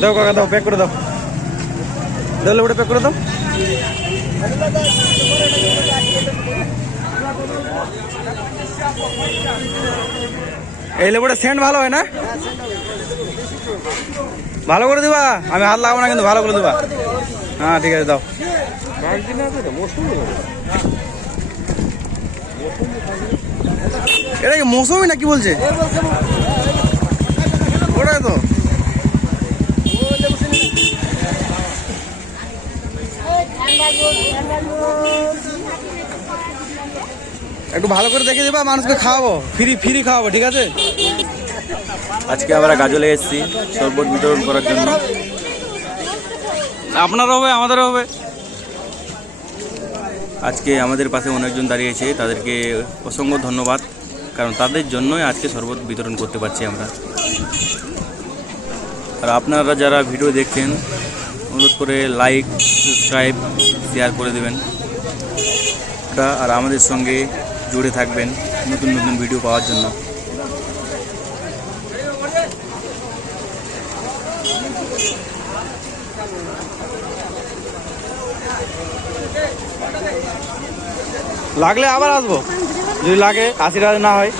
দাও কাকা, দাও, প্যাক করে দাও, দাও লেবুটা প্যাক করে দাও। এই লেবুটা সেন্ট ভালো হয় না? ভালো করে দিবা, আমি হাত লাগাবো না কিন্তু ভালো করে দিবা। হ্যাঁ ঠিক আছে, দাও। এটা কি মৌসুমি না কি বলছে? ওটাই তো। একটু ভালো করে দেখে দেবা, মানুষকে খাওয়াবো, ফ্রি খাওয়াবো, ঠিক আছে? আজকে আমরা গাজলে এসেছি শরবত বিতরণ করার জন্য। আপনারও হবে, আমাদেরও হবে। আজকে আমাদের পাশে অনেকজন দাঁড়িয়েছে, তাদেরকে অসংখ্য ধন্যবাদ, কারণ তাদের জন্যই আজকে শরবত বিতরণ করতে পারছি আমরা। আর আপনারা যারা ভিডিও দেখছেন, অনুরোধ করে লাইক, সাবস্ক্রাইব, শেয়ার করে দেবেন আর আমাদের সঙ্গে জুড়ে থাকবেন নতুন নতুন ভিডিও পাওয়ার জন্য। লাগলে আবার আসবো, যদি লাগে 80 টাকা না হয়।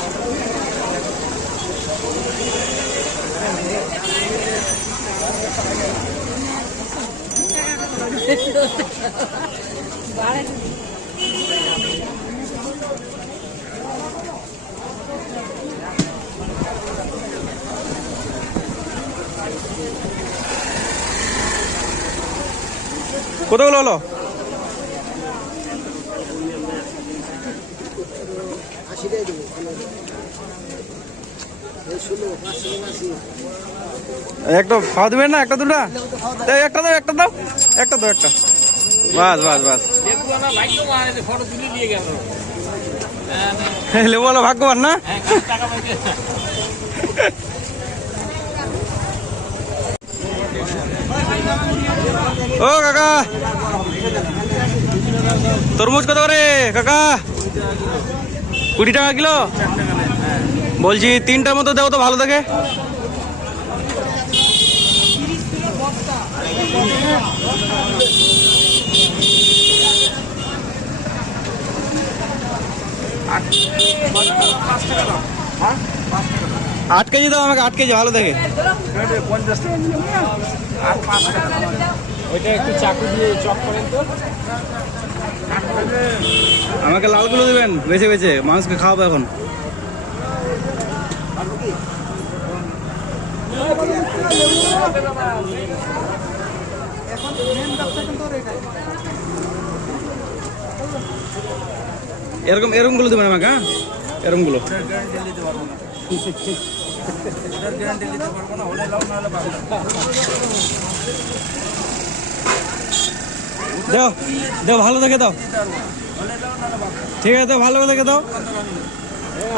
কতগুলো হলো? একটা খাওয়া দেবেন না? একটা দুটা একটা দাও, একটা দাও, একটা দাও, একটা। বাস বাস বাস, লেবু বলো ভাগ্যবান না? ও কাকা, তরমুজ কত করে কাকা? 20 টাকা কিলো। বলছি 3টার মতো দেবো তো, ভালো দেখে। আট কেজি দাও আমাকে, 8 কেজি ভালো দেখে। 50 টাকা আর 5 টাকা। ওইটা একটু চাকু দিয়ে চপ করেন তো। আমাকে লালগুলো দেবেন বেছে বেছে, মানুষকে খাওয়াবো এখন। এরকম গুলো দেবেন আমাকে। হ্যাঁ, এরকম গুলো। দাও দাও, ভালো দেখে দাও। ঠিক আছে, ভালো দেখে দাও।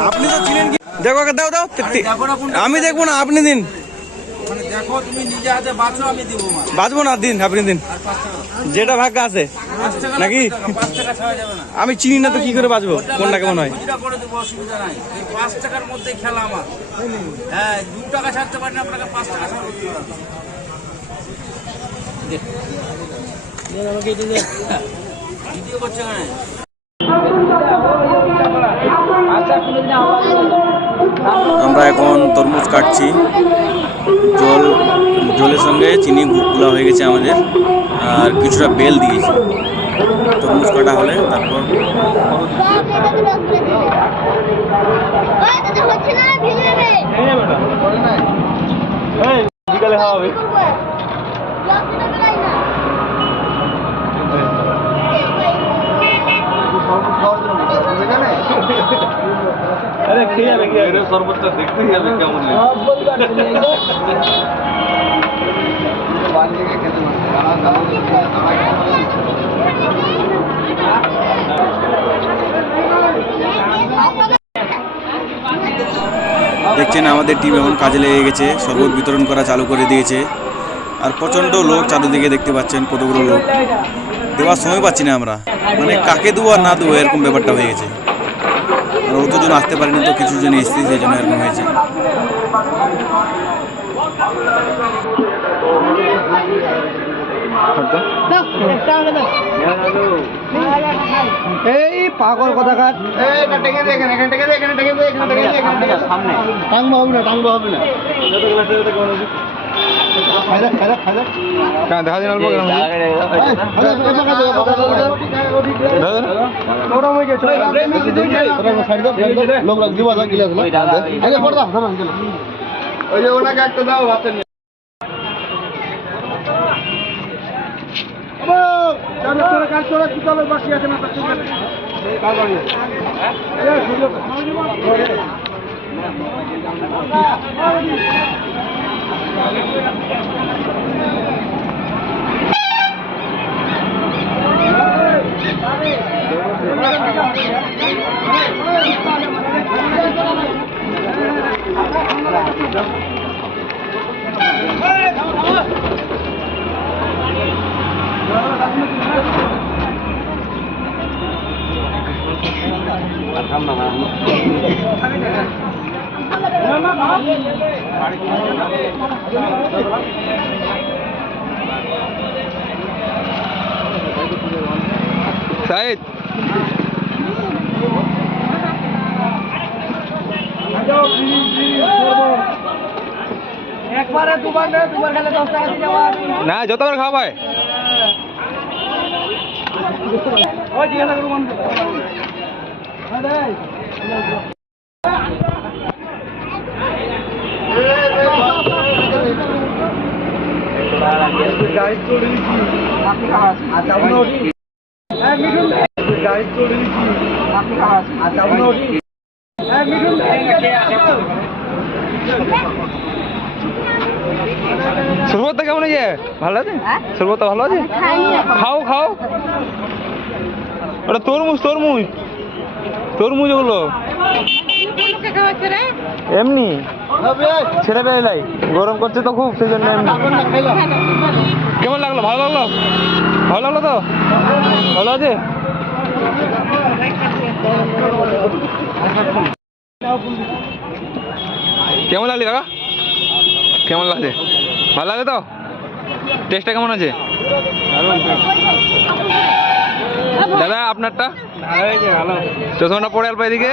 আপনি তো চিনেন কি? দেখো, দাও দাও। আমি দেখবো না, আপনি দিন। দেখো তুমি নিজে হাতে বাঁচো, আমি দিব। বাঁচবো না, দিন, আপনি দিন, যেটা ভাগ্য আছে নাকি। 5 টাকা ছাড়া যাবে না। আমি চিনি না তো কি করে বাঁচবো, কোনটা কেমন হয়। করে দেবো, অসুবিধা নাই। এই 5 টাকার মধ্যে খেলা আমার। হ্যাঁ, 2 টাকা ছাড়তে পারেন, আপনাকে 5 টাকা ছাড়তে ভিডিও করছে না। আমরা এখন তরমুজ কাটছি। জলের সঙ্গে চিনি গুলা হয়ে গেছে আমাদের, আর কিছুটা বেল দিয়েছি। তরমুজ কাটা হলে তারপর বিকালে খাওয়া হবে। আরে খেয়ে যাবে, শরবতটা দেখতেই যাবে কেমন দেখছেন। আমাদের টিম এখন কাজে লেগে গেছে, শরবত বিতরণ করা চালু করে দিয়েছে। আর প্রচণ্ড লোক চারিদিকে দেখতে পাচ্ছেন, কতগুলো লোক। দেওয়ার সময় পাচ্ছি না আমরা, মানে কাকে দেবো আর না দেবো এরকম ব্যাপারটা হয়ে গেছে। আর অতজন আসতে পারেনি তো, কিছু জন এসেছি, সেই জন্য এরকম হয়েছে। এই পাগল কথাকার টাঙবো হবে না দেখা দিন অল্প লোক দিবা গিলাস ওই যে ওনাকে একটা দাও ভাবতেন বাকি আছে না সাইদ একবারে দুবার খেলে 10 টাকা দিয়ে যাওয়া না যতবার খাওয়া ভাই ওই জিজ্ঞাসা করুন শরবতটা কেমন আছে ভালো আছে শরবতটা ভালো আছে খাও খাও ওটা তরমুজ তরমুজ তরমুজ ওগুলো এমনি ছেড়ে বেলাই গরম করছে তো খুব সেই জন্য কেমন লাগলো ভালো লাগলো ভালো লাগলো তো ভালো আছে কেমন লাগলি কাকা কেমন লাগছে ভালো লাগে তো টেস্টটা কেমন আছে দাদা আপনারটা চশমাটা পড়ে অল্প এদিকে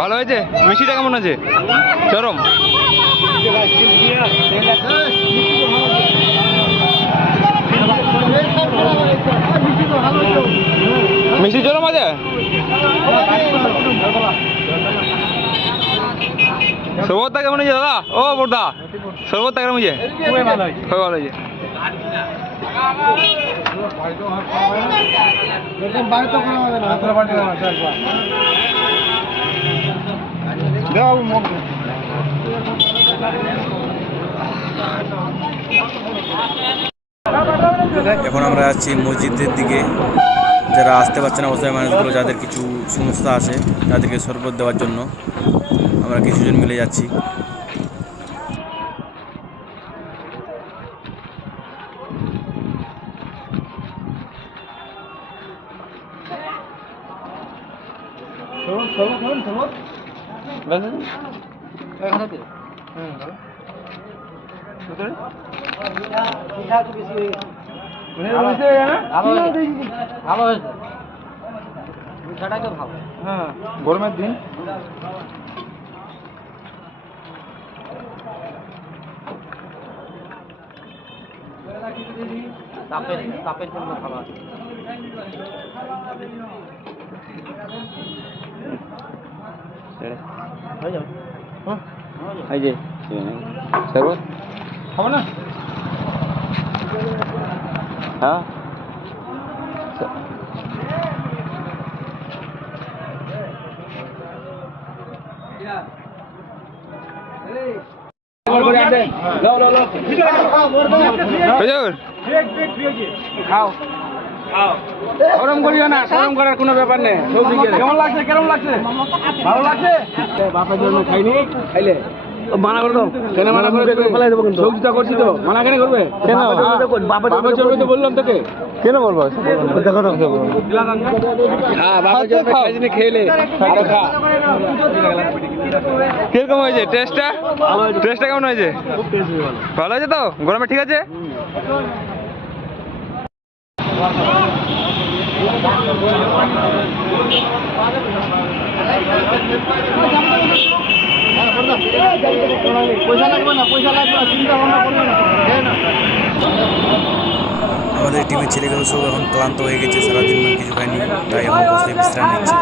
ভালো হয়েছে মিষ্টিটা কেমন আছে চরম মিষ্টি চরম আছে শরবতটা কেমন হয়েছে দাদা ও বড়দা শরবতটা কেমন হয়েছে খুবই ভালো হয়েছে এখন আমরা যাচ্ছি মসজিদের দিকে যারা আসতে পারছে না অসহায় মানুষগুলো যাদের কিছু সমস্যা আছে তাদেরকে শরবত দেওয়ার জন্য আমরা কিছুজন মিলে যাচ্ছি গরমের দিন তাপের জন্য ভালো আছে হয়ে যাবে এই যে শরবত খাবো না হ্যাঁ খাও গরম করিও না গরম করার কোনো ব্যাপার নেই কেমন লাগছে কেমন লাগছে ভালো লাগছে বাপের জন্য খাইনি খাইলে মানা করে দাও কেন মানা করে সবজিটা করছি তো মানা কেন করবে কেন বাপের জন্য তো বললাম তোকে কেন বলবো দেখো না হ্যাঁ বাপের জন্য খাইনি খেলে কিরকম হয়েছে টেস্টটা টেস্টটা কেমন হয়েছে ভালো আছে তো গরমে ঠিক আছে পয়সা লাগবে না, পয়সা লাগবে না, চিন্তা ভাবনা করবে না। আমাদের টিমের ছেলেগুলো সব এখন ক্লান্ত হয়ে গেছে, সারাদিন কিছু খায়নি, তাই এখন বসে বিশ্রাম নিচ্ছে।